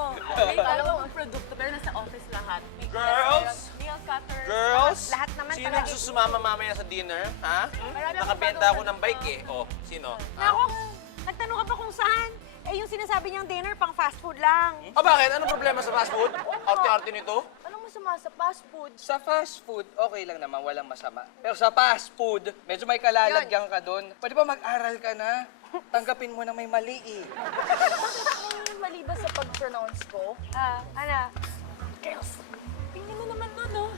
ano. May dalawang produkto pero nasa office lahat. May Girls? nail cutter. Girls? Lahat naman Sino talaga. susumama mamaya sa dinner, ha? Marami akong Nakabenta ako ng bike eh. Oh, sino? Nako, nagtanong ka pa kung saan. Eh, yung sinasabi niyang dinner, pang fast food lang. Ah, bakit? Anong problema sa fast food? Arte-arte nito? Anong masama sa fast food? Sa fast food, okay lang naman, walang masama. Pero sa fast food, medyo may kalalagyan ka doon. Pwede ba mag-aral ka na? Tanggapin mo na may mali eh. Bakit mali ba sa pag-pronounce ko? Ano? Girls, tingnan mo naman nun, oh.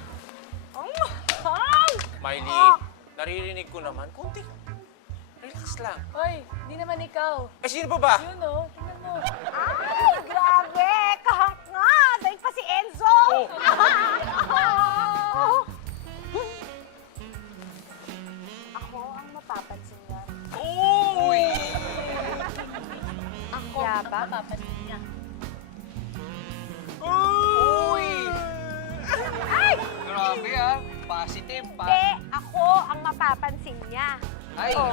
Ang mahal! Miley, naririnig ko naman. Kunti. Relax lang. Oy, di naman ikaw. Eh, sino pa ba? Yun, oh. Tingnan mo. Ay, grabe! Kahak nga! Dahil pa si Enzo! Oh. Ako ang mapapansin niya. Uy! Ako, Yabang? ang mapapansin niya. Uy! Ay! Grabe ah. Positive pa. Hindi, ako ang mapapansin niya. Ay! Oh.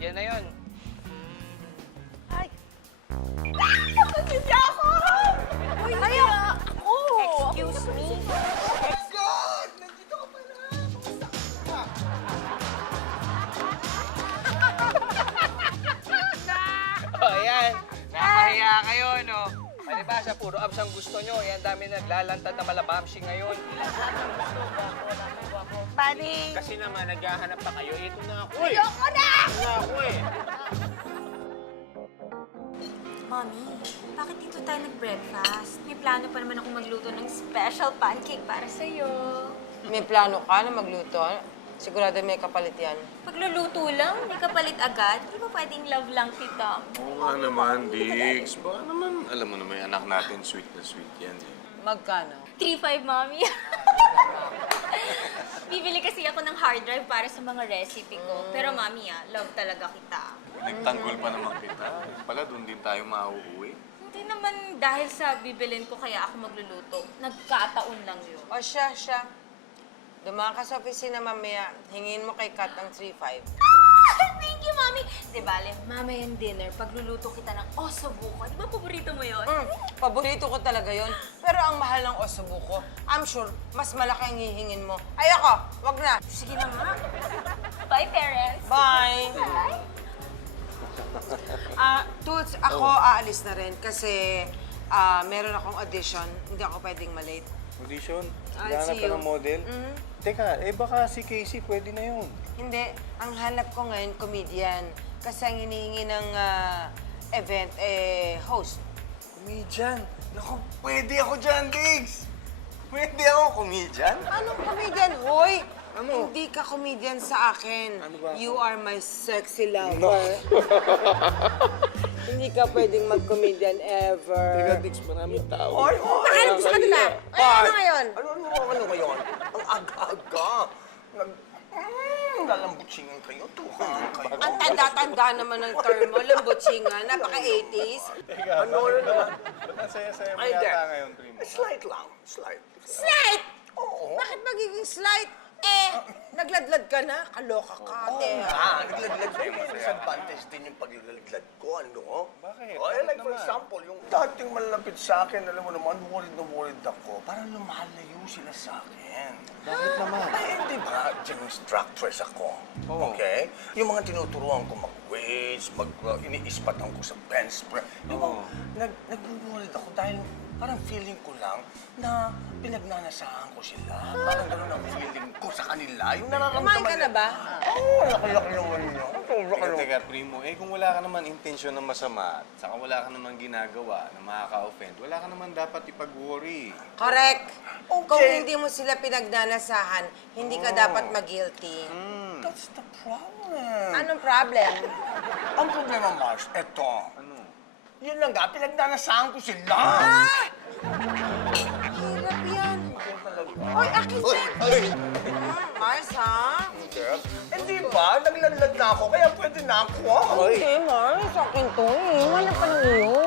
Yan na yun. Ay! Napansin niya ako! Uy, ayaw! Ako! Excuse me? God! Nandito ka pala! Kamusta ka? Oh, yan. Nakahiya kayo, no? Palibasa, puro abs ang gusto nyo. Yan, dami naglalantad na malabamsi ngayon. Buddy! Kasi naman, naghahanap pa kayo. Ito na ako eh. Ayoko na! Ito na ako eh. Mommy, bakit dito tayo nag-breakfast? May plano pa naman ako magluto ng special pancake para sa'yo. May plano ka na magluto? Sigurado may kapalit yan. Pagluluto lang, may kapalit agad. Di ba pwedeng love lang kita? Oo nga naman, Dix. Baka naman, alam mo naman, anak natin, sweet na sweet yan eh. Magkano? 3-5, Mommy. Bibili kasi ako ng hard drive para sa mga recipe ko. Pero, Mommy, love talaga kita. Nagtanggol pa naman kita. Pala, doon din tayo mauuwi. Hindi naman dahil sa bibilin ko kaya ako magluluto. Nagkataon lang yun. O siya. Dumaan ka sa opisina mamaya, hingin mo kay Kat ng 3-5. Thank you, Mommy! Di bale, mamayang dinner, pagluluto kita ng osobuco. Di ba paborito mo yun? Paborito ko talaga yon. Pero ang mahal ng osobuco, I'm sure, mas malaki ang hihingin mo. Ayoko, wag na. Sige na nga. Bye, parents! Bye! Toots, ako aalis na rin kasi meron akong audition. Hindi ako pwedeng malate. Audition? I'll Hanap see ka you. ng model? Teka, baka si Casey pwede na yun. Hindi. Ang hanap ko ngayon, comedian. Kasi ang hinihingi ng event, host. Comedian? Naku, pwede ako dyan, Diggs! Pwede ako comedian? Anong comedian? Hoy! Ano? Hindi ka comedian sa akin. Ano ba ako? You are my sexy lover. Hindi ka pwedeng mag-comedian ever. Teka, Diggs, maraming tao. Hoy! Nakakalap sa kanila! Ay, ano ngayon? Ano ngayon? Ang aga-aga. Lalambutsingan kayo, tuhan kayo. Ang tanda-tanda naman ng term mo, lambotsingan, napaka-80s. Teka, ano naman? Masaya-saya mo Ay, yata there. ngayon, Primo. Slight lang. Slight. Slight! Oo. Bakit magiging slight? Nagladlad ka na? Kaloka ka, te. Naglaglag ko. May disadvantage din yung paglalaglag ko, ano? Bakit? Oh, Bakit like for naman? example, yung dating malapit sa akin, alam mo naman, worried na worried ako. Parang lumalayo sila sa akin. Bakit naman? Ay, di ba, gym instructors ako. Oo. Okay? Yung mga tinuturuan ko mag-weights, iniispatan ko sa bench press. Yung Oo. nag-worried ako dahil parang feeling ko lang na pinagnanasahan ko sila. Parang gano'n ang feeling ko sa kanila. Yung nararamdaman Kumain ka na ba? Oo, laki-laki naman niya. Teka, Primo, Kung wala ka naman intensyon na masama, saka wala ka naman ginagawa na makaka-offend, wala ka naman dapat ipag-worry. Correct. Okay. Kung hindi mo sila pinagnanasahan, hindi ka dapat mag-guilty. That's the problem. Anong problem? Ang problema, Mars, eto. Ano? Yun lang nga, pinagnanasahan ko sila. Hirap yan. Hoy, akin siya. Mars, ha? Hindi ba? Naglalad na ako, kaya pwede na ako. Hindi, Mars. Akin to. Wala pa ng iyo.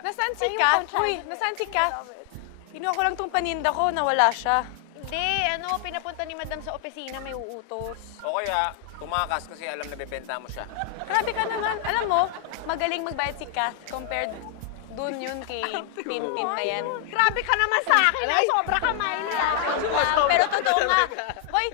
Nasaan si Kat? Uy, nasaan si Kat? Kinuha ko lang tong paninda ko, nawala siya. Hindi, pinapunta ni Madam sa opisina, may uutos. O kaya, Tumakas kasi alam na bebenta mo siya. Grabe ka naman. Alam mo, magaling magbayad si Kath compared dun yun kay Tintin na yan. Grabe ka naman sa akin, ah. Sobra ka, Miley, ah. Pero totoo nga. Hoy,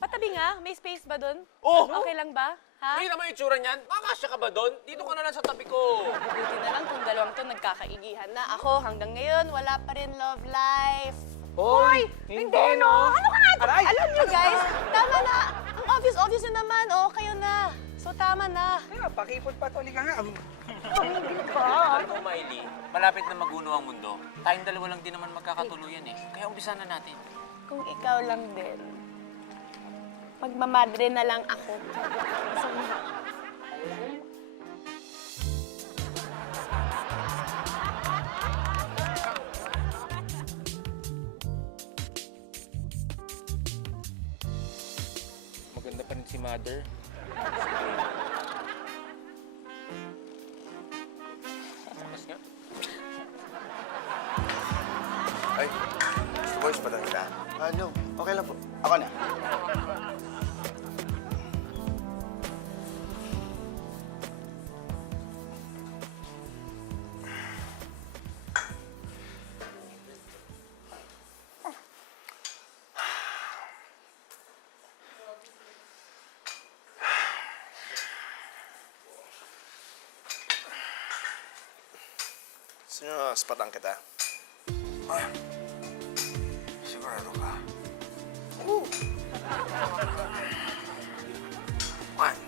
patabi nga. May space ba dun? Oh! Okay lang ba? Ha? Hindi naman yung tsura niyan. Makakasya ka ba doon? Dito ka na lang sa tabi ko. Buti na lang kung dalawang to nagkakaigihan na. Ako hanggang ngayon, wala pa rin love life. Hoy! Hindi, no? Ano ka nga? Alam nyo guys, tama na. Ang obvious nyo naman. Oh, kayo na. So tama na. Kaya, pakipot pa to. Liga nga. Ito, Miley, malapit na maguno ang mundo. Tayong dalawa lang din naman magkakatuluyan eh. Kaya umpisa na natin. Kung ikaw lang din, magmamadre na lang ako. Maganda pa rin si Mother. Sakas nga. Ay, gusto boys, patang kita? No. Okay lang po. Ako na. Gusto nyo spatang kita? Ay, sigurado ka? Oo. One.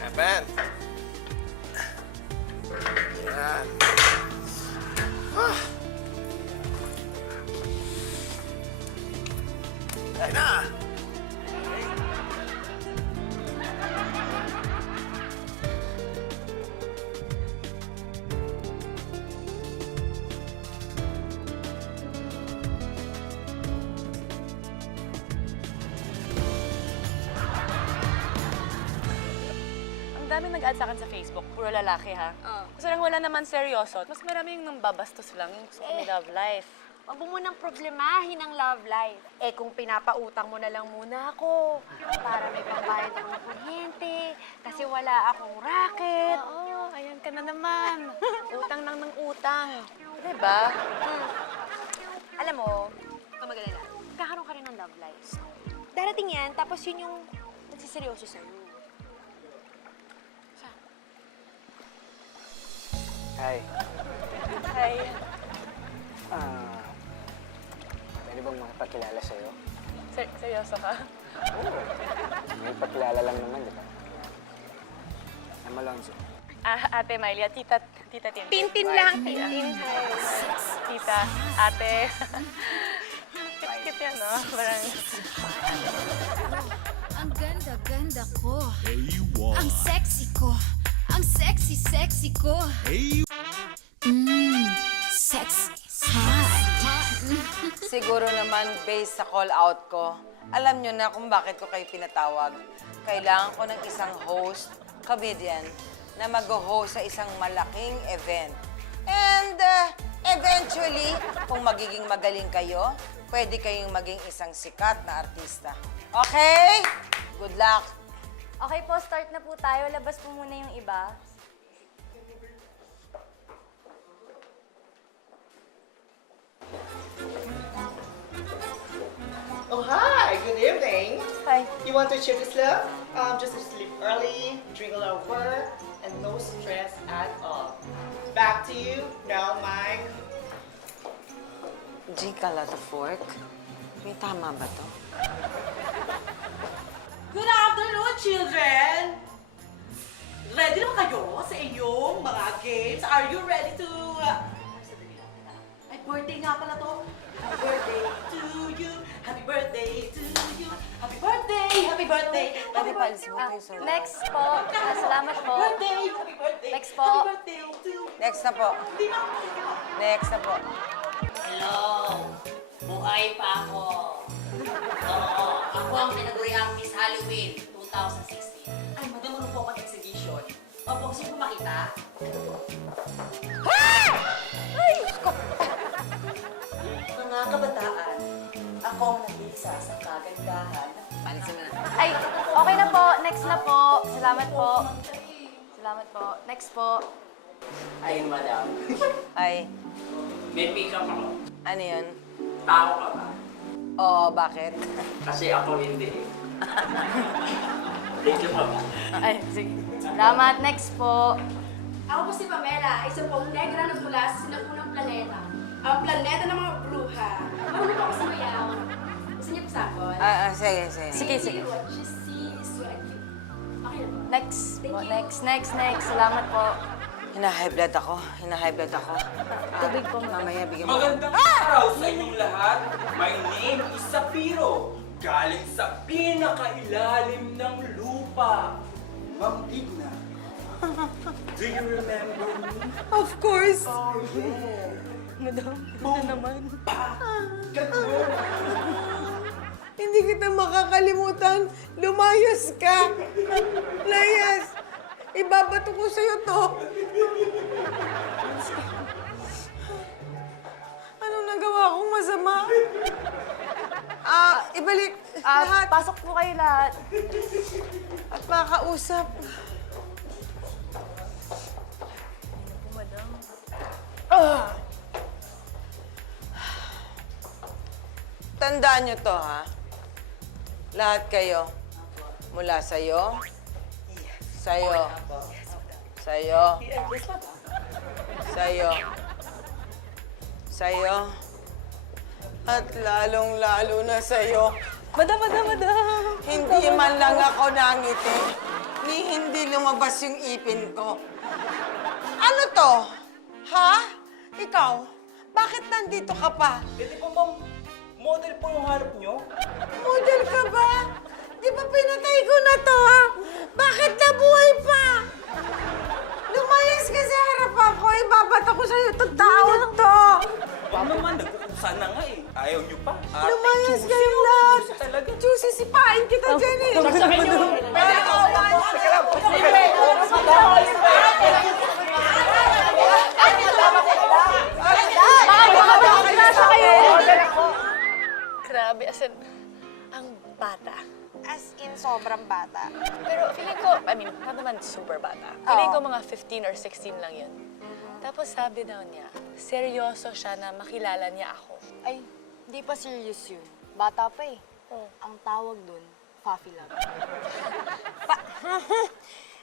Happen. Yan. Ah. Ayun na. Ang daming nag-add sa akin sa Facebook, puro lalaki ha. Gusto lang wala naman seryoso. Mas marami yung nambabastos lang, yung gusto ko may love life. Huwag mo munang problemahin ang love life. Eh, kung pinapautang mo na lang muna ako para may pambayad ng kuryente, kasi wala akong racket. Oo, ayan ka na naman. Utang lang ng utang. Diba? Alam mo, kung mag-alala, kakaroon ka rin ng love life. Darating yan, tapos yun yung nagsiseryoso sa'yo. Hi. Hi. Pwede bang makipagkilala sa'yo? Seryoso ka? May pagkilala lang naman, di ba? I'm Alonzo. Ate Miley, at tita Tintin. Tintin lang, Tintin. Tita, ate. Kit yan, no? Parang... Ang ganda-ganda ko. Ang sexy ko. Ang sexy ko. Sexy. Hot. Siguro naman, based sa call-out ko, alam nyo na kung bakit ko kayo pinatawag. Kailangan ko ng isang host, comedian, na mag-host sa isang malaking event. And eventually, kung magiging magaling kayo, pwede kayong maging isang sikat na artista. Okay? Good luck! Okay po, start na po tayo. Labas po muna yung iba. Oh, hi! Good evening! Hi. You want to cheer this love? Just sleep early, drink a lot of water, and no stress at all. Back to you, now, Mike. Drink a lot of work? May tama ba to? Good afternoon, children! Ready na kayo sa inyong mga games? Are you ready to... Ay, birthday nga pala to. Happy birthday to you. Happy birthday to you. Happy birthday, happy birthday. Pwede pa alisin mo kayo, sir. Next po. Salamat po. Birthday, happy birthday. Next po. Happy birthday to you. Next na po. Hindi na ako. Next na po. Hello! Buhay pa ako! Oo, ako ang pinaguriang Miss Halloween 2016. Ay, madam, ano po ang exhibition? Opo, gusto ko makita? Ay! Salamat po. Salamat po. Next po. Ay, madam. Ay, May pick up ako. ano yun? Tao ka ba? Oo, bakit? Kasi ako hindi. Thank you po. Ay, sige. Salamat. Next po. Ako po si Pamela, isa pong negra na mula sa sinapunang planeta. Ang planeta ng mga bruha. Marunong po ako sumayaw. Gusto niyo po sample? Sige, sige. Sige, sige. What you see is what you... Okay na po. Next po. Next. Salamat po. Hina-high blood ako. Tubig po. Mamaya, bigyan mo. Magandang araw sa inyong lahat. My name is Sapiro. Galing sa pinakailalim ng lupa. Ma'am Digna. Do you remember me? Of course. Oh, yeah. Madam, Boom. naman. Ganun. Hindi kita makakalimutan. Lumayas ka. Layas. Ibabato ko sa'yo to. Anong nagawa kong masama? Ibalik lahat. Pasok po kayo lahat. At makausap. Tandaan nyo to, ha? Lahat kayo. Mula sa'yo, sa'yo, sa'yo, at lalong-lalo na sa'yo. Madam. Hindi man lang ako nangiti, ni hindi lumabas yung ipin ko. Ano to? Ha? Ikaw? Bakit nandito ka pa? Eh di ba ma'am, model po yung hanap nyo? Model ka ba? Di ba pinatay ko na to, ha? Bakit nabuhay pa? Lumayas ka sa harapan ko, ibabato ko sa'yo itong taon to. Baka naman, nagkukusan na nga eh. Ayaw nyo pa. Lumayas kayong lahat. Talaga. Juicy, sipain kita dyan eh. Grabe, as in, ang bata. As in, sobrang bata. Pero feeling ko, I mean, not naman super bata. Feeling ko mga 15 or 16 lang yun. Tapos sabi daw niya, seryoso siya na makilala niya ako. Ay, di pa serious yun. Bata pa eh. Ang tawag dun, Puppy Love.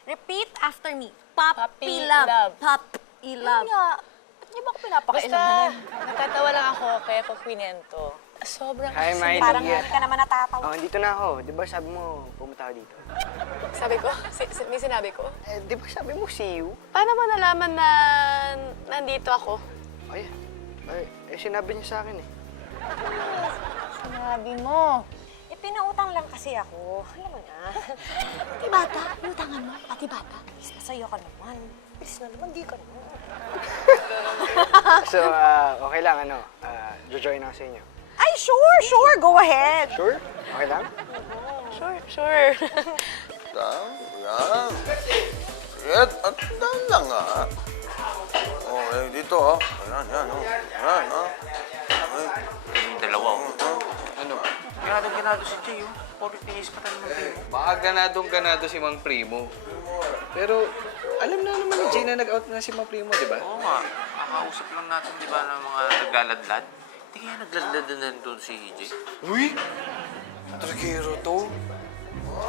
Repeat after me. Puppy Love. Puppy Love. Yun nga. Ba't niyo ba ako pinapakailaman? Basta, natatawa lang ako kaya ko kwinento. Sobrang Hi, sweet. Miley. Parang hindi ka naman natatawa. Oh, dito na ako. Di ba sabi mo, pumunta ako dito? Sabi ko, may sinabi ko. Eh, di ba sabi mo, see you? Paano mo nalaman na nandito ako? Ay, sinabi niya sa akin eh. Sinabi mo. Eh, pinautang lang kasi ako. Alam mo na. Pati bata, inutangan mo. Pati bata. Please, masaya ka naman. Please na naman, di ka naman. So, okay lang, jojoin ako sa inyo. Ay, sure. Go ahead. Sure? Okay lang? Sure. Yan. Yan. At daan lang, ha? Oh, dito, ha? Yan, oh. Yan, ha? Yung dalawa, oh. Ano? Ganado si Jay, oh. Pobre tingis pa tayo ng Primo. Baka ganadong-ganado si Mang Primo. Pero, alam na naman ni Jay na nag-out na si Mang Primo, di ba? Oo nga. Kakausap lang natin, di ba, ng mga naglaladlad? Hindi kaya nagladlad na doon si Jay? Uy! Tragero to.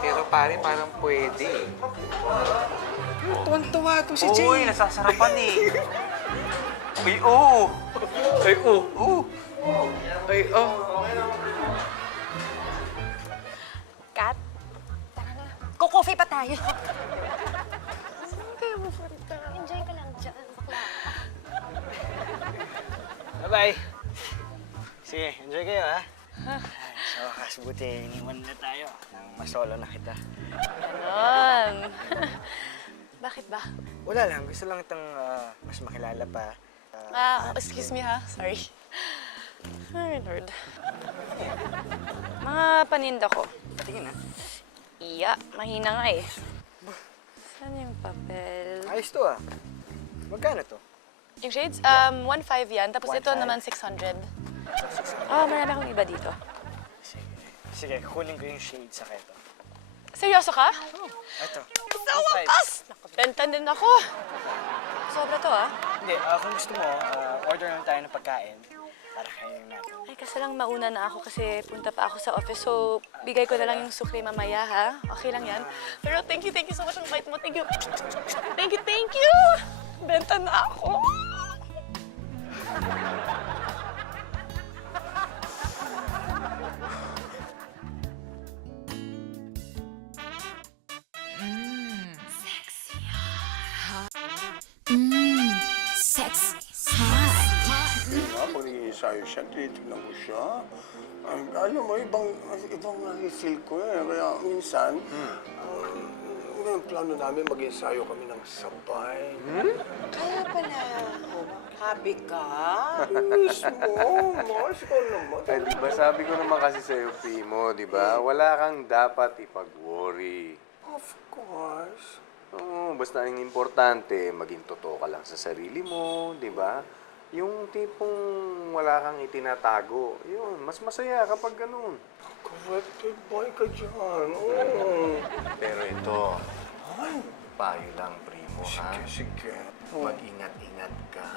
Pero pare, parang pwede. Tuwan-tuwa to si Jay. Uy, nasasarapan eh. Uy, oo. Ay, oh. Ay, oh. Kat, tara na. Kukofi pa tayo. Saan kayo pupunta? Enjoy ka lang dyan, bakla. Bye-bye. Sige, enjoy kayo, ha? Sa wakas, buti iniwan na tayo. Nang masolo na kita. Ganon. Bakit ba? Wala lang, gusto lang itong mas makilala pa. Excuse me ha. Sorry. Ay, Lord. Mga paninda ko. Patingin, ha? Iya, mahina nga eh. Saan yung papel? Ayos to, ah. Magkano to? Yung shades, 1.5 yan. Tapos ito 1.5? naman 600. Marami akong iba dito. Sige, kunin ko yung shade sa keto. Seryoso ka? Eto. Sa wakas! Nakabenta din ako. Sobra to, ah. Hindi, kung gusto mo, order lang tayo ng pagkain para kainin natin. Ay, kasi lang mauna na ako kasi punta pa ako sa office. So, bigay ko na lang yung sukli mamaya, ha? Okay lang yan. Pero thank you so much ang bait mo. Thank you. Thank you. Benta na ako. Sexy. Hot. Pag nag-iisayo siya, tinitignan ko siya. Alam mo, ibang na-feel ko eh. Kaya minsan, yung plano namin mag-iisayo kami ng sabay. Kaya pala, happy ka? Mismo, Mars, ikaw naman. Ay, di ba sabi ko naman kasi sa'yo, Primo, di ba? Wala kang dapat ipag-worry. Of course. Oo, basta ang importante, maging totoo ka lang sa sarili mo, di ba? Yung tipong wala kang itinatago, yun, mas masaya kapag ganun. Corrected boy ka dyan. Oo. Pero ito, payo lang, Primo, ha? Sige. Mag-ingat-ingat ka.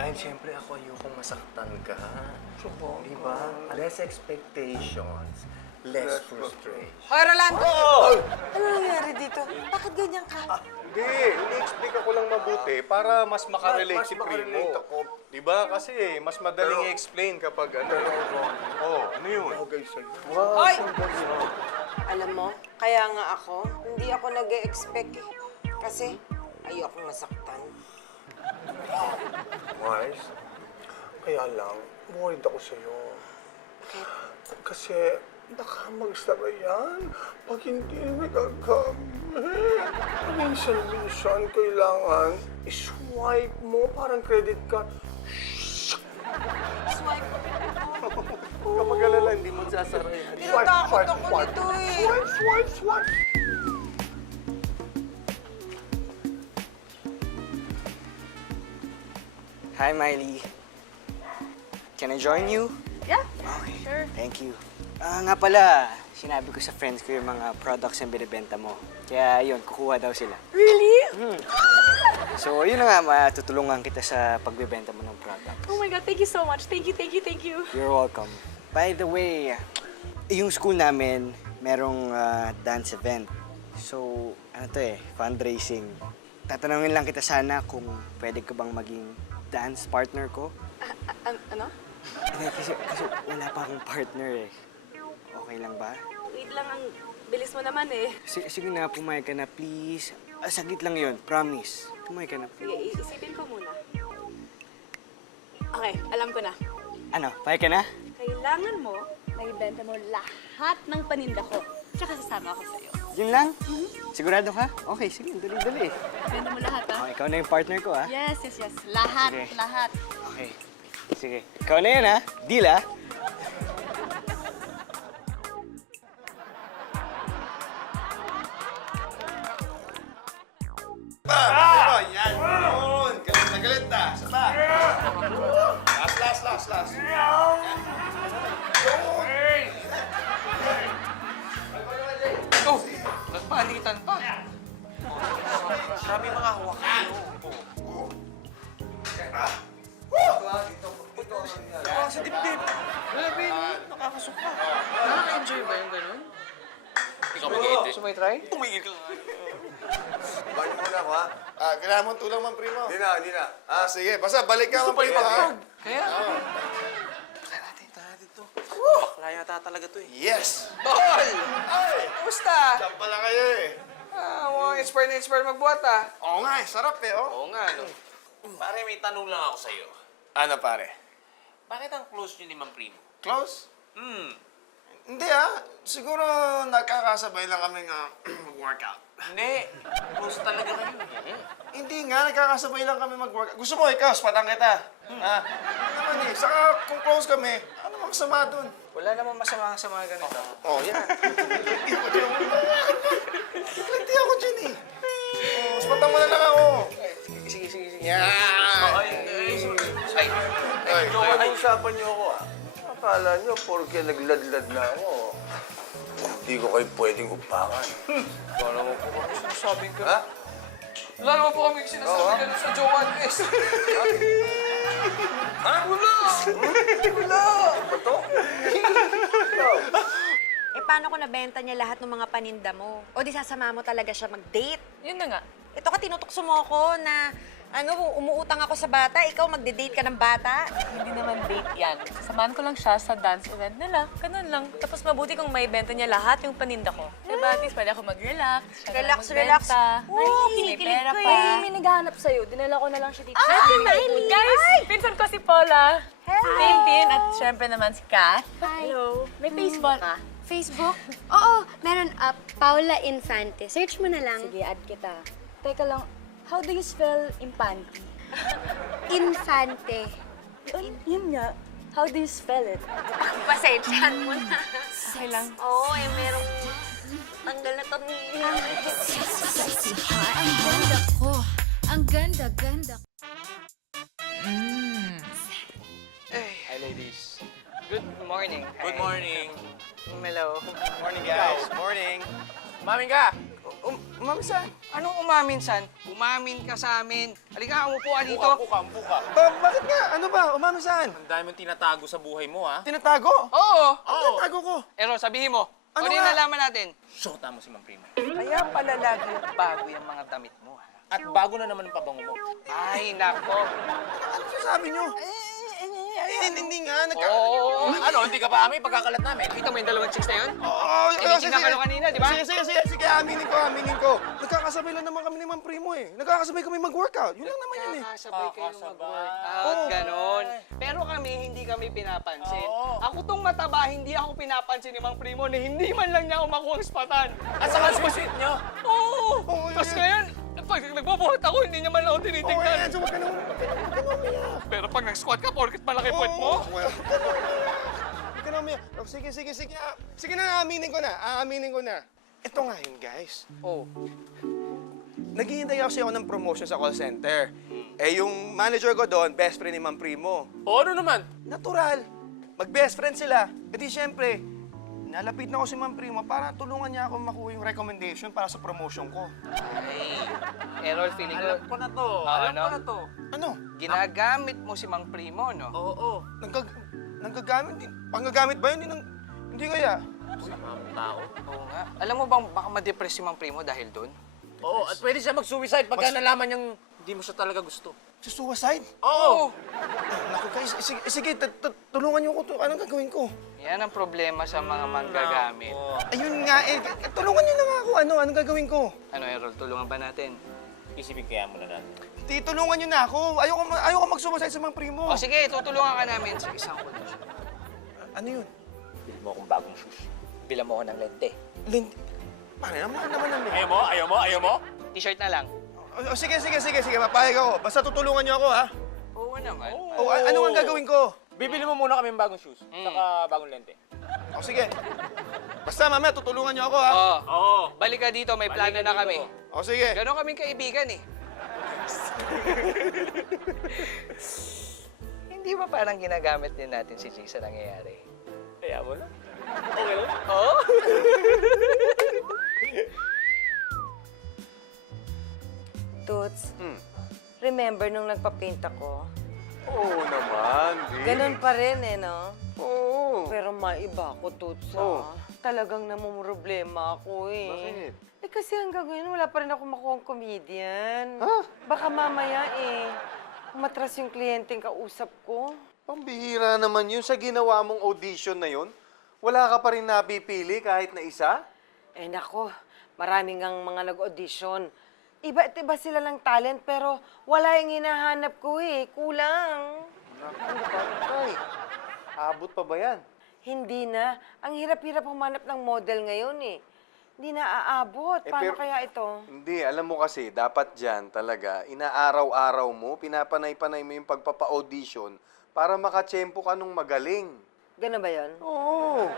Dahil siyempre ako ayokong masaktan ka. Sabagay. Di ba? Less expectations, less frustration. Hoy, Rolando! Ano nangyari dito? Bakit ganyan ka? Hindi, ini-explain ko lang mabuti para mas makarelate Mas si Primo. makarelate ako. Di ba? Kasi mas madaling i-explain kapag ano. Oh, ano yun? Bagay sa'yo. Hoy! Alam mo, kaya nga ako, hindi ako nag-e-expect eh. Kasi ayokong masaktan. Mars, kaya lang, worried ako sa'yo. Kasi baka magsara yan pag hindi nagagamit. Minsan kailangan i-swipe mo parang credit card. Swipe. Kapag alala, hindi mo sasara yan. Tinatakot ako nito eh. Swipe. Hi, Miley. Can I join you? Yeah, Okay. sure. Thank you. Nga pala, sinabi ko sa friends ko yung mga products na binibenta mo. Kaya yun, kukuha daw sila. Really? So, yun na nga, matutulungan kita sa pagbibenta mo ng product. Oh my God, thank you so much. Thank you. You're welcome. By the way, yung school namin, merong dance event. So, ano to fundraising. Tatanungin lang kita sana kung pwede ka bang maging dance partner ko. Ano? Kasi wala pa akong partner eh. Okay lang ba? Wait lang, ang bilis mo naman eh. Sige na, pumayag ka na, please. Saglit lang yun, promise. Pumayag ka na, Sige, please. isipin ko muna. Okay, alam ko na. Ano, payag ka na? Kailangan mo na ibenta mo lahat ng paninda ko. Tsaka sasama ako sa'yo. Yun lang? Sigurado ka? Okay, sige, dali-dali. Ibenta mo lahat, ha? Okay, ikaw na yung partner ko, ah. Yes. Lahat, Sige. lahat. Okay. Sige, ikaw na yun, ah. Deal, ah. Yan! Yun! Galit na galit na! Saba! Last! Oh, nagpalitan pa. Grabe mga hawakan. Sa dibdib. Grabe, no? Nakakasuka. Nakaka-enjoy ba yung ganun? Ikaw mag-iit eh. Gusto mo i-try? Tumigil ka nga. Balik muna ako, ha? Kailangan mo tulong, man, Primo. Hindi na. Sige. Basta balik ka, man, Primo, ha? Kaya? Tara natin to. Kaya yata talaga to eh. Yes! Tol! Ay! Kamusta? Saan pala kayo, eh? Mukhang inspire magbuhat, ah. Oo nga, sarap, eh, oh. Oo nga, no? Pare, may tanong lang ako sa'yo. Ano, pare? Bakit ang close nyo ni Mang Primo? Close? Hindi, ha? Siguro nagkakasabay lang kami nga mag-workout. Hindi. Close talaga kayo eh. Hindi nga, nagkakasabay lang kami mag-workout. Gusto mo, ikaw, spatang kita. Ha? Ano naman eh, saka kung close kami, ano mang masama dun? Wala namang masama sa mga ganito. Oh, yan. Naglanti ako dyan eh. Oh, spatang mo na lang ako. Sige. Yan! Ay, Usapan niyo ako, ah. Akala niyo, porke nagladlad na ako. Hindi ko kayo pwedeng upakan. Wala mo po kami sinasabing ka. Ha? Wala naman po kami sinasabi ka sa Jowa Andres. Ha? Wala! Wala! Bato? Eh, paano kung nabenta niya lahat ng mga paninda mo? O di sasama mo talaga siya mag-date? Yun na nga. Ito ka, tinutukso mo ako na, umuutang ako sa bata, ikaw magde-date ka ng bata? Hindi naman date yan. Sasamahan ko lang siya sa dance event nila. Ganun lang. Tapos mabuti kung may benta niya lahat yung paninda ko. Diba, at least pwede ako mag-relax. Siya na lang Relax, magbenta. relax. Ay, may kinikilig pera ko pa. eh. May naghahanap sa'yo. Dinala ko na lang siya dito. Ate Miley! Guys, pinsan ko si Paula. Hello! Tintin at syempre naman si Kat. Hello. May Facebook ka. Facebook? Oo, meron. Paula Infante. Search mo na lang. Sige, add kita. Teka lang, how do you spell Infante? Infante. Yun nga. How do you spell it? Pasensyahan mo na. Okay lang. Oo, merong tanggal na tornilyo. Sexy hot. Ang ganda ko. Ang ganda-ganda. Hi, ladies. Good morning. Good morning. Hello. Morning, guys. Morning. Umamin ka! Umamin saan? Anong umamin saan? Umamin ka sa amin. Halika, umupo ka dito. Upo ka. Bakit nga? Ano ba? Umami saan? Ang dami mong tinatago sa buhay mo, ha? Tinatago? Oo. Tinatago ko. Ero, sabihin mo. Ano Ano yung nga? nalaman natin? Shota mo si Mang Primo. Kaya pala lagi bago yung mga damit mo, ha? At bago na naman ang pabango mo. Ay, nako. Ano sasabi nyo? Hindi nga. Oo. Ano, hindi ka pa amin pagkakalat namin? Kita mo yung dalawang chicks na yun? Oo, Tinitingnan ka nung kanina, di ba? Sige, aminin ko. Nagkakasabay lang naman kami ni Mang Primo eh. Nagkakasabay kami mag-workout. Yun lang naman yun eh. Kakasabay kayo mag-workout, ganon. Pero kami, hindi kami pinapansin. Ako tong mataba, hindi ako pinapansin ni Mang Primo na hindi man lang niya ako makuha ang spatan. At saka sweet nyo. Oo! Tapos ngayon, pag nagbubuhat ako, hindi niya man ako Oo, tinitignan. yan. So, wag ka na umiyak. Pero pag nag-squat ka, porket malaki puwet mo, Wag ka na umiyak. Oh, sige. Sige na, aaminin ko na. Ito nga yun, guys. Naghihintay ako ng promotion sa call center. Eh, yung manager ko doon, best friend ni Mang Primo. O ano naman? Natural. Mag-best friend sila. E di syempre, nalapit na ako si Mang Primo para tulungan niya ako makuha yung recommendation para sa promotion ko. Errol, feeling ko, Alam ko na to. Ano? ginagamit mo si Mang Primo, no? Oo. Nanggagamit din. Panggagamit ba yun? Hindi kaya. Sama mong tao. Oo nga. Alam mo bang baka ma-depress si Mang Primo dahil doon? Oo, at pwede siya mag-suicide pagka nalaman niyang hindi mo siya talaga gusto. Sa suicide? Oo! Naku guys, sige, tulungan niyo ko. Anong gagawin ko? Yan ang problema sa mga manggagamit. Ayun nga eh, tulungan niyo na nga ako. Anong gagawin ko? Ano, Errol, tulungan ba natin? Isipin kaya mo na natin. Tulungan niyo na ako. Ayoko mag-suicide sa Mang Primo. O sige, tutulungan ka namin sa isang kondisyon. Ano yun? Bili mo akong bagong shoes. Bilang mo ko ng lente. Lind... Paano naman ng Ayaw mo? T-shirt na lang. O sige, papayag ako. Basta tutulungan niyo ako, ha? Oo naman. O, ano ang gagawin ko? Bibili mo muna kami ng bagong shoes. Saka bagong lente. O sige. Basta mamaya tutulungan niyo ako, ha? Oo. Balik ka dito, may plano Balik ka na dito. kami. O sige. Ganon kaming kaibigan eh. Hindi ba parang ginagamit din natin si Jay sa nangyayari? Kaya mo na. Okay lang. Oo. Toots, remember nung nagpapaint ako? Oo naman, Vic. Ganun pa rin eh, no? Oo. Pero maiba ako, Toots, Oh. Talagang namumroblema ako eh. Bakit? Eh kasi hanggang ngayon, wala pa rin ako makuha comedian. Ha? Baka mamaya eh, matras yung kliyenteng kausap ko. Pambihira naman yun sa ginawa mong audition na yun. Wala ka pa rin napipili kahit na isa? Eh nako, maraming ang mga nag-audition. Iba't iba sila lang talent, pero wala yung hinahanap ko eh. Kulang. Naku, patay. Abot pa ba yan? Hindi na. Ang hirap-hirap humanap ng model ngayon eh. Hindi na aabot. Paano pero- kaya ito? Hindi, alam mo kasi, dapat dyan talaga, inaaraw-araw mo, pinapanay-panay mo yung pagpapa-audition para makatsyempo ka nung magaling. Ganun ba yan? Oo.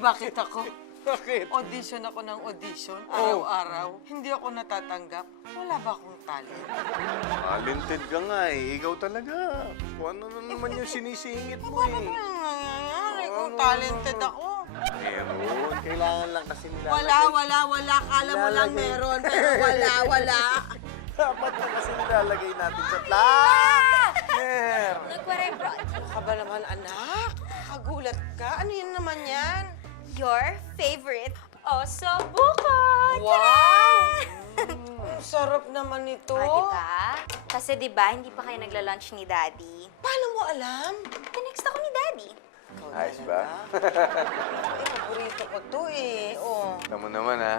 Bakit ako? Bakit? Audition ako ng audition, araw-araw. Hindi ako natatanggap. Wala ba akong talent? Talented ka nga eh. Ikaw talaga. Kung ano na naman yung sinisingit mo eh. Talented ako. Meron. Kailangan lang kasi nila. Wala. Kala mo lang meron, pero wala. Dapat na kasi nilalagay natin sa planner. Look what I brought. Ano ka ba naman, anak? Kagulat ka? Ano yun naman yan? Your favorite oso buko. Wow! Sarap naman ito. Diba? Kasi diba, hindi pa kayo nagla-lunch ni Daddy. Paano mo alam? Tinext ako ni Daddy. Ayos ba? Ay, paborito ko to eh. Oh. Alam mo naman ha,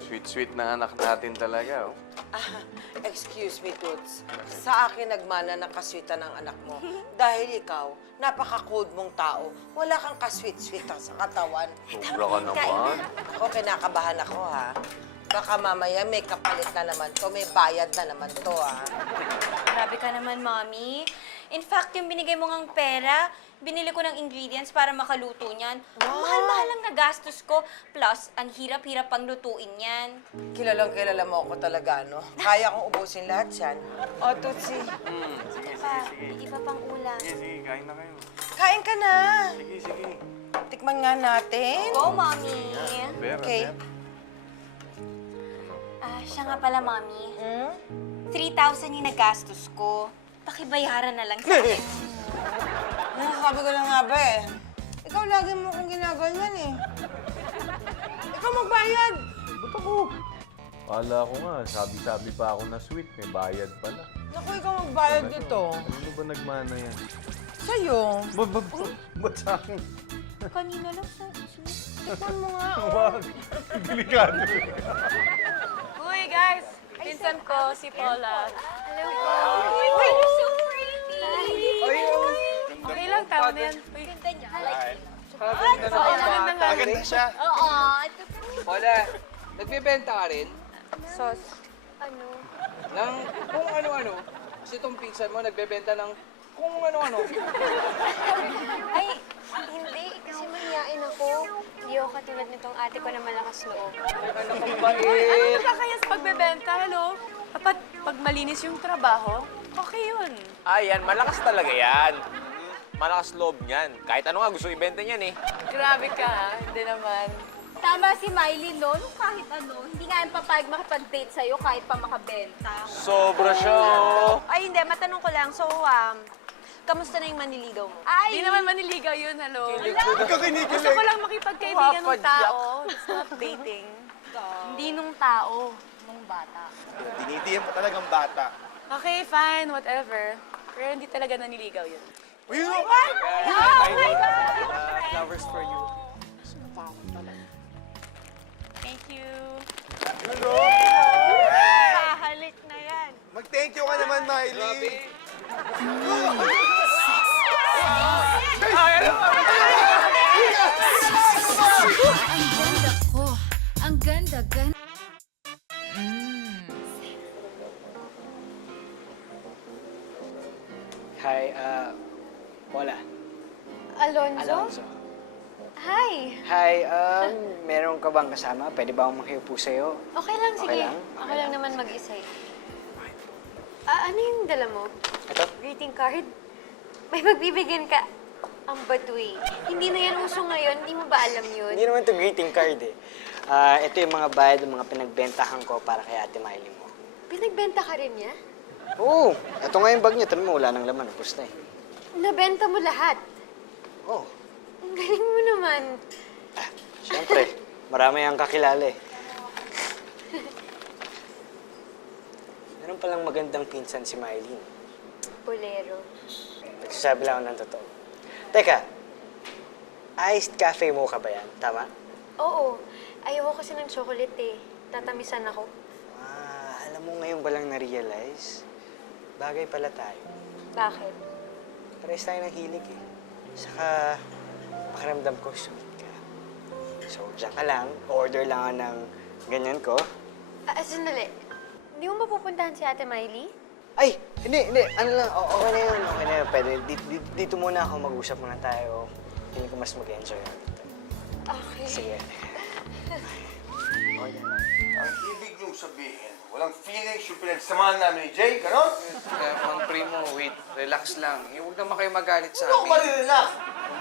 sweet-sweet ng anak natin talaga. Oh. Ah, excuse me, Toots. Sa akin nagmana ng kaswitan ng anak mo. Dahil ikaw, napaka-cold mong tao. Wala kang kasweet-sweet sa katawan. Sobra ka naman. Ako, kinakabahan ako, ha? Baka mamaya may kapalit na naman to, may bayad na naman to, ha? Grabe ka naman, Mommy. In fact, yung binigay mo ngang pera, binili ko ng ingredients para makaluto niyan. Ang mahal-mahal lang na gastos ko. Plus, ang hirap-hirap pang lutuin yan. Kilalang-kilala mo ako talaga, no? Kaya kong ubusin lahat yan. O, Tootsie, Sige, Hindi pa pang ulam. Sige, kain na kayo. kain ka na. Sige. Tikman nga natin. Go, Mommy! Okay. Siya nga pala, Mommy. Hmm? 3,000 yung nagastos ko. Pakibayaran na lang sa akin. Sabi ko na nga ba eh. Ikaw lagi mo kong ginaganyan eh. Ikaw magbayad. Ba't ako? Kala ko nga, sabi-sabi pa ako na sweet, may bayad pala. Naku, ikaw magbayad dito. Ano ba nagmana yan? Sa'yo. Ba't sa akin? Kanina lang sa Tikman mo nga. Wag! Delikado. Uy, guys! Pinsan ko, si Paula. Hello. Why you're so pretty? Okay lang, tama na yan. Uy, Ganda niya. I like it. maganda nga. Maganda siya. Oo. Paula, nagbebenta ka rin? Sos. Ano? Ng kung ano-ano. Kasi itong pinsan mo nagbebenta ng kung ano-ano. Ay, hindi. Kasi mahihain ako. Hindi ako katulad nitong ate ko na malakas loob. Ano kang Ano bait? nakakaya sa pagbebenta? Hello? Dapat pag malinis yung trabaho, okay yun. Ayan, malakas talaga yan. Malakas loob niyan. Kahit ano nga gusto ibenta niyan eh. Grabe ka, ha? Hindi naman. Tama si Miley, no? Nung kahit ano, hindi nga yung papayag makipag-date sa'yo kahit pa makabenta. Sobra siya, oh. Ay, hindi. Matanong ko lang. So, kamusta na yung maniligaw mo? Hindi naman maniligaw yun, hello. Ikaw kinikilig. Gusto ko lang makipagkaibigan ng tao. It's not dating. Hindi nung tao, nung bata. Dinitiyan mo talagang bata. Okay, fine, whatever. Pero hindi talaga naniligaw yun. Uy, Oh my God! flowers for you. Thank you. Kahalik na yan. Mag-thank you ka naman, Miley. Ang ganda ko. Ang ganda. Hi, Paula. Alonzo? Hi. Hi, meron ka bang kasama? Pwede ba akong makiupo sa'yo? Okay lang, Okay sige. lang? Okay lang naman mag-isa eh. Ano yung dala mo? Ito? Greeting card? May magbibigyan ka. Ang batoy. Hindi na yan uso ngayon. Hindi mo ba alam yun? Hindi naman to greeting card eh. Ito yung mga bayad ng mga pinagbentahan ko para kay Ate Miley mo. Pinagbenta ka rin niya? Oo, ito nga yung bag niya. Tanong mo, wala nang laman. Tapos na eh. Nabenta mo lahat? Oo. Ang galing mo naman. Siyempre, marami ang kakilala eh. Meron palang magandang pinsan si Miley. Bolero. Nagsasabi lang ako ng totoo. Teka, iced cafe mo ka ba yan? Tama? Oo. Ayoko kasi ng chocolate eh. Tatamisan ako. Alam mo ngayon ba lang na-realize? Bagay pala tayo. Bakit? Parehas tayo ng hilig eh. Saka, pakiramdam ko, sweet ka. So, diyan ka lang, order lang ako ng ganyan ko. Sandali. Hindi mo mapupuntahan si Ate Miley? Ay, hindi. Ano lang, okay na yun. Okay na yun. Pwede, dito muna ako mag-usap muna tayo. Hindi ko mas mag-enjoy ako dito. Okay. Sige. Order lang. Ang ibig niyong sabihin, walang feelings yung pinagsamahan namin ni Jay, ganon? Mang Primo, wait. Relax lang. Huwag naman kayo magalit sa Ano ko amin. marirelax?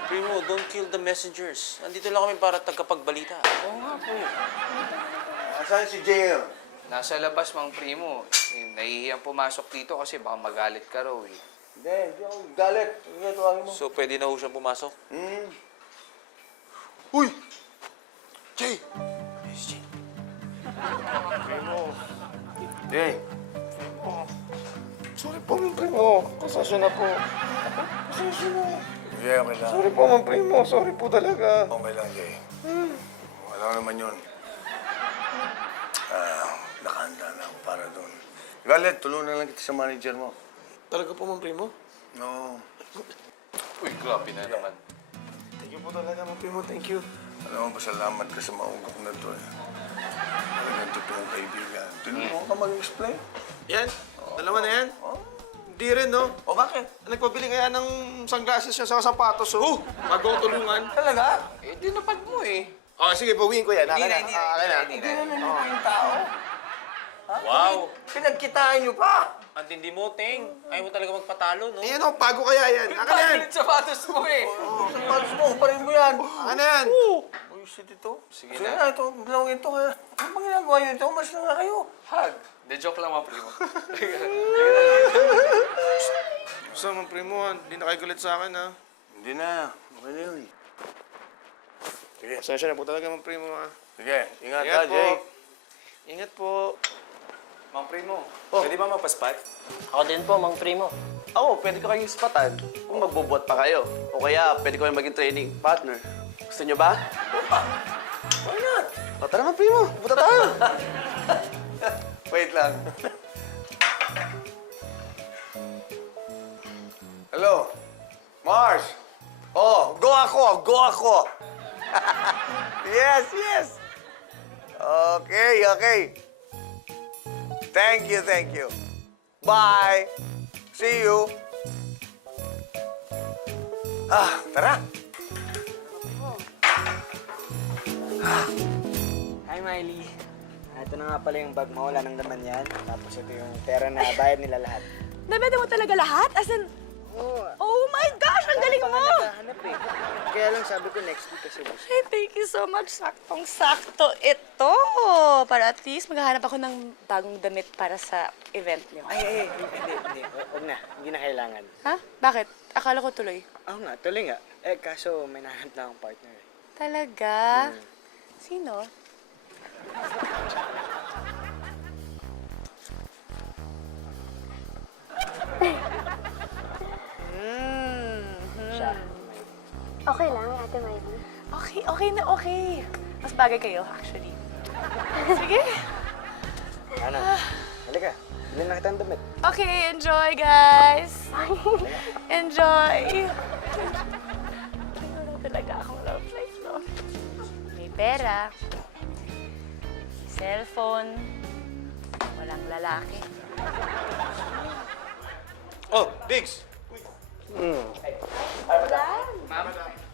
Primo, don't kill the messengers. Andito lang kami para tagapagbalita. Oo nga po. Asan si JL? Nasa labas, Mang Primo. Nahihiyang pumasok dito kasi baka magalit ka raw eh. Hindi ako galit. Sige, tuwagin mo. So, pwede na ho siyang pumasok? Uy! Jay! Yes, Jay. Primo. Jay! Sorry po, Mang Primo. Pasasya na po. Pasasya na. Jay, okay lang. Sorry po, Mang Primo. Sorry po talaga. Okay lang, Jay. Wala naman yun. Nakahanda na ako para doon. Galit, tulungan lang kita sa manager mo. Talaga po, Mang Primo? No. Uy, grabe na naman. Thank you po talaga, Mang Primo. Thank you. Alam mo, pasalamat ka sa maugok na to eh. Talagang totoong kaibigan. Tinulungan ka mag-explain. Yan? Dalawa na yan? Hindi rin, no? O bakit? Nagpabili kaya ng sunglasses niya sa sapatos, oh. Bago ko tulungan. Talaga? Eh, dinapad mo eh. Oh, sige, bawiin ko yan. Hindi Akin na. Hindi na naman yung tao. Wow! Pinagkitaan niyo pa. Ang tindi mo, Teng. Ayaw mo talaga magpatalo, no? Ayan, oh, bago kaya yan. Akin na yan. sapatos mo eh. Sapatos mo, kumparin mo yan. Akin na yan. Uy, shit ito. Sige Sige na. na, ito. Bilawin ito kaya. Ano bang ginagawa niyo ito? Mas na nga kayo. Hug. De joke lang, Mang Primo. Gusto, Mang Primo, hindi na kayo galit sa akin, ha? Hindi na. Okay na yun. Sige. Pasensya na po talaga, Mang Primo, ha? Sige, ingat Ingat ka, po. Jay. Ingat po. Mang Primo, Oh. pwede ba mapaspat? Ako din po, Mang Primo. Ako, pwede ko kayong ispatan kung magbubuhat pa kayo. O kaya, pwede ko kayong maging training partner. Gusto nyo ba? Why not? O, tara mga primo, buta tayo. Wait lang. Hello? Mars? Oh, go ako! Go ako! Yes, yes! Okay, okay. Thank you, thank you. Bye! See you! Tara! Hi, Miley. Ito na nga pala yung bag mo. Wala nang laman yan. Tapos ito yung pera na bayad nila lahat. Nabenta mo talaga lahat? As in, oh my gosh, ang galing mo! Hanap eh. Kaya lang sabi ko next week kasi gusto. Hey, thank you so much. Saktong-sakto ito. Para at least maghahanap ako ng bagong damit para sa event niyo. Ay, hindi. Huwag na. Hindi na kailangan. Ha? Bakit? Akala ko tuloy. Oo nga, tuloy nga. Eh, kaso may nahanap na akong partner eh. Talaga? Sino? Okay lang, Ate Miley. Okay na okay. Mas bagay kayo, actually. Sige. Ano? Halika. Bilhin na kita ng damit. Okay, enjoy, guys. Enjoy. Wala talaga akong love life, no? May pera. Cellphone. Walang lalaki. Oh, Diggs!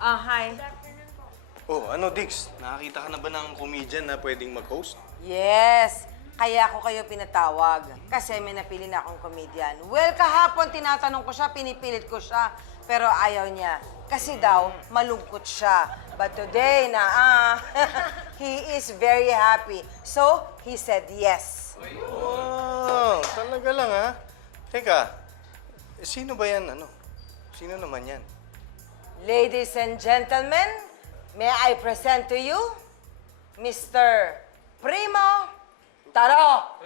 Hi. Oh, ano, Diggs? Nakakita ka na ba ng comedian na pwedeng mag-host? Yes. Kaya ako kayo pinatawag. Kasi may napili na akong comedian. Well, kahapon tinatanong ko siya, pinipilit ko siya. Pero ayaw niya. Kasi daw, malungkot siya. But today he is very happy. So, he said yes. Oh, talaga lang ha? Teka, sino ba yan, Sino naman yan? Ladies and gentlemen, may I present to you, Mr. Primo Taro.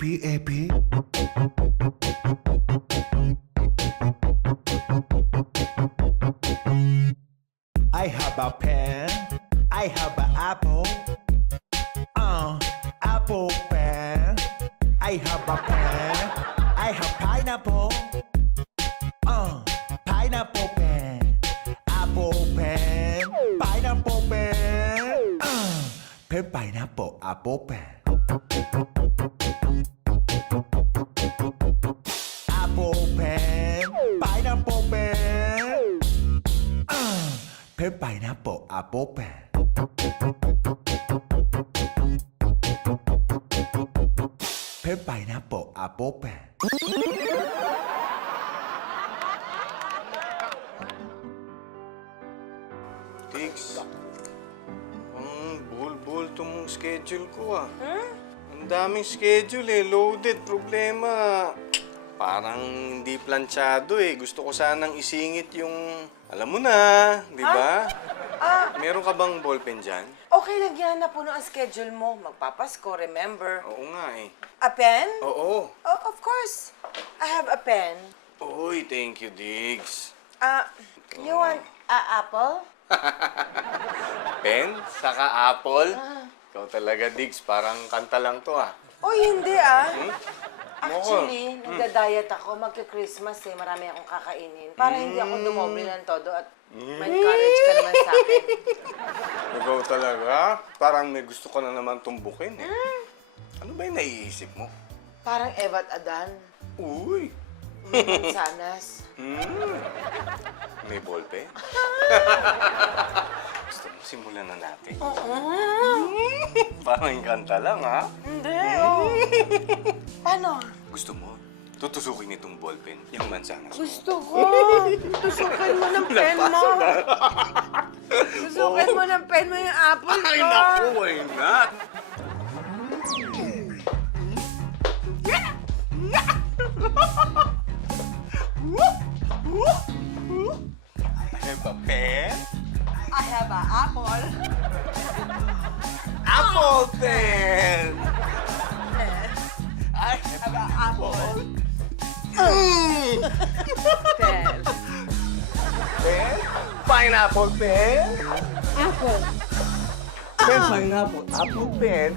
Epi. I have a pen. I have an apple. Apple pen. I have a pen. I have pineapple. Pineapple pen. Apple pen. Pineapple pen. Pen pineapple apple pen. Apple pen. Pineapple pen. Pen pineapple apple pen. Pen pineapple apple pen. schedule ko ah. Ang daming schedule eh, loaded, problema. Parang hindi planchado eh. Gusto ko sanang isingit yung, alam mo na, di ba? Meron ka bang ballpen dyan? Okay lang yan, napuno ang schedule mo. Magpapasko, remember? Oo nga eh. A pen? Oo. Oh, of course. I have a pen. Uy, thank you, Diggs. You want a apple? Pen? Saka apple? Ikaw talaga, Diggs. Parang kanta lang to ah. Uy, hindi ah. Moko. Actually, nagda-diet ako. Magka-Christmas eh. Marami akong kakainin. Para hindi ako dumoble ng todo at may courage ka naman sa akin. Ikaw talaga? Parang may gusto ko na naman tumbukin eh. Ano ba yung naiisip mo? Parang Eva at Adan. Uy! Mansanas. May ballpen? Gusto mo simulan na natin? Parang kanta lang ha? Hindi, oh. Paano? Gusto mo? Tutusukin itong ballpen, yung mansanas mo. Gusto ko. Tusukin mo ng pen mo. Tusukin mo ng pen mo yung apple ko. Ay, naku, why not? I have a pen. I have an apple. Apple pen! I have an apple. Pen. Pen? Pineapple pen? Apple. Pen, pineapple, apple pen.